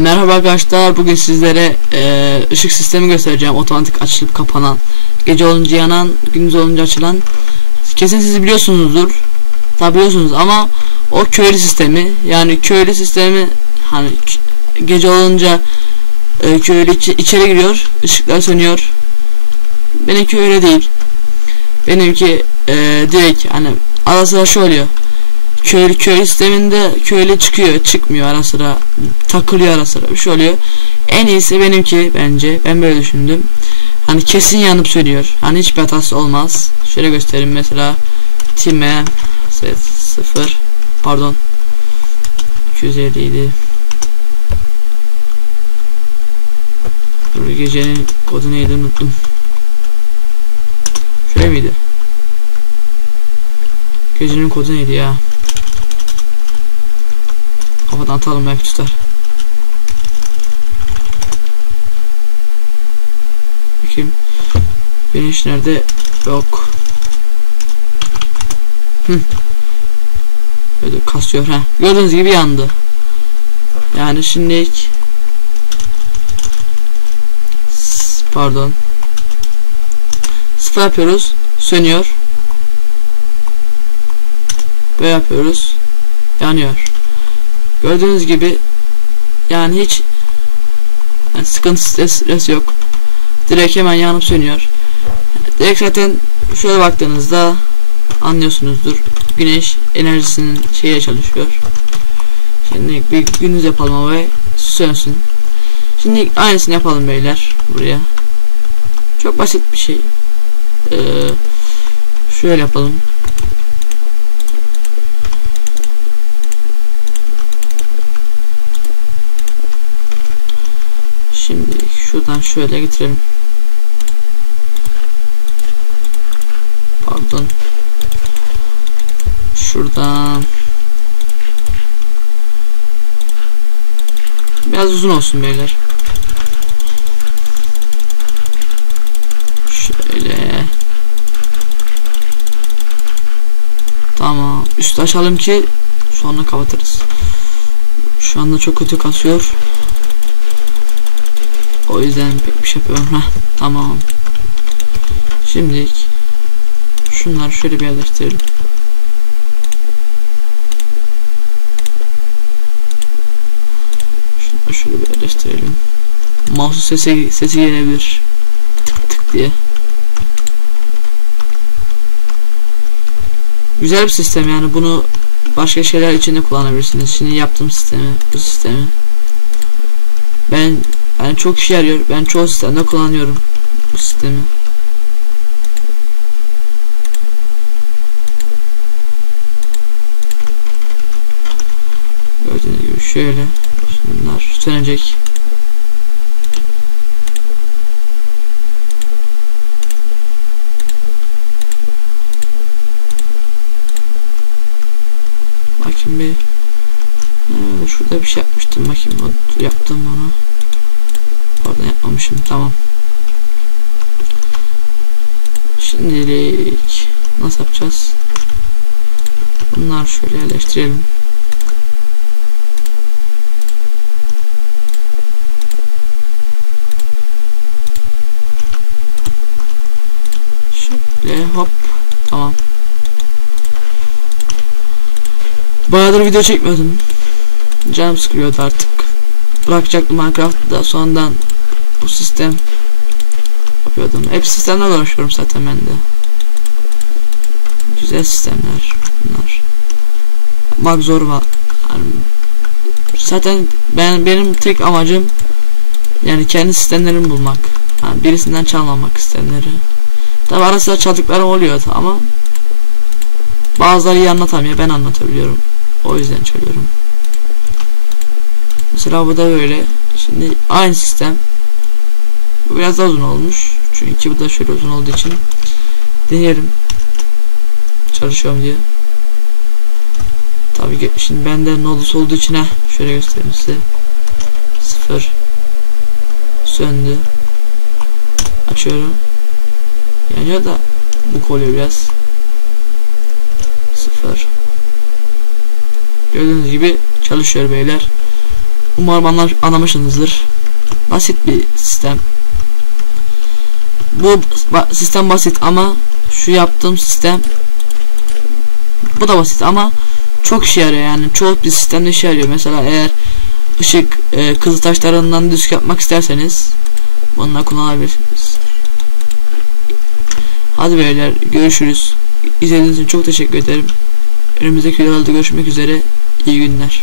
Merhaba arkadaşlar bugün sizlere e, ışık sistemi göstereceğim. Otomatik açılıp kapanan gece olunca yanan gündüz olunca açılan. Kesin siz biliyorsunuzdur tabi biliyorsunuz ama o köylü sistemi yani köylü sistemi hani gece olunca e, köylü iç içeri giriyor ışıklar sönüyor. Benimki öyle değil. Benimki e, direkt hani arası şu oluyor köy köy sisteminde köyle çıkıyor çıkmıyor ara sıra takılıyor ara sıra. Bir şey oluyor. En iyisi benimki bence. Ben böyle düşündüm. Hani kesin yanıp sönüyor. Hani hiçbir hatası olmaz. Şöyle göstereyim mesela. Time set 0 pardon. 250 idi Dur gecenin kodu neydi unuttum. Şöyle miydi? Gecenin kodu neydi ya Kafadan atalım belki tutar. Bakayım. Güneş nerede? Yok. Hı. Böyle kasıyor ha. Gördüğünüz gibi yandı. Yani şimdi pardon. Sıfır yapıyoruz. Sönüyor. Böyle yapıyoruz. Yanıyor. Gördüğünüz gibi yani hiç yani sıkıntı stres, stres yok. Direkt hemen yanıp sönüyor. Direkt zaten şöyle baktığınızda anlıyorsunuzdur. Güneş enerjisinin şeye çalışıyor. Şimdi bir gündüz yapalım ve sönsün. Şimdi aynısını yapalım beyler buraya. Çok basit bir şey. Ee, şöyle yapalım. Şimdi şuradan şöyle getirelim. Pardon. Şuradan. Biraz uzun olsun beyler. Şöyle. Tamam. Üstü açalım ki sonra kapatırız. Şu anda çok kötü kasıyor. O yüzden pek bir şey yapıyorum. Heh, tamam. Şimdi şunları şöyle bir yerleştirelim. Şunları şöyle bir yerleştirelim. Mouse sesi sesi gelebilir. Tık tık diye. Güzel bir sistem yani bunu başka şeyler için de kullanabilirsiniz. Şimdi yaptığım sistemi, bu sistemi. Ben yani çok işe yarıyor. Ben çoğu sistemde kullanıyorum bu sistemi. Gördüğünüz gibi şöyle bunlar sönecek. Bakayım bir şurada bir şey yapmıştım bakayım yaptım onu Pardon yapmamışım tamam. Şimdilik nasıl yapacağız? Bunlar şöyle yerleştirelim. Şöyle hop tamam. Bayağıdır video çekmiyordum. Canım sıkılıyordu artık. Bırakacaktım Minecraft'ta sonradan bu sistem yapıyordum. Hep sistemlerle uğraşıyorum zaten ben de. Güzel sistemler bunlar. Yapmak zor var. Yani zaten ben benim tek amacım yani kendi sistemlerimi bulmak. Yani birisinden çalmamak sistemleri. Tabi ara sıra çaldıklarım oluyor ama bazıları iyi anlatamıyor. Ben anlatabiliyorum. O yüzden çalıyorum. Mesela bu da böyle. Şimdi aynı sistem bu biraz daha uzun olmuş. Çünkü bu da şöyle uzun olduğu için deneyelim. Çalışıyorum diye. Tabii şimdi bende nodus olduğu için heh, şöyle göstereyim size. Sıfır. Söndü. Açıyorum. Yanıyor da bu oluyor biraz. Sıfır. Gördüğünüz gibi çalışıyor beyler. Umarım anlamışsınızdır. Basit bir sistem. Bu sistem basit ama şu yaptığım sistem bu da basit ama çok işe yarıyor yani çoğu bir sistemde işe yarıyor. Mesela eğer ışık e, kızıl taşlarından düzgün yapmak isterseniz bununla kullanabilirsiniz. Hadi beyler görüşürüz. İzlediğiniz için çok teşekkür ederim. Önümüzdeki videolarda görüşmek üzere. İyi günler.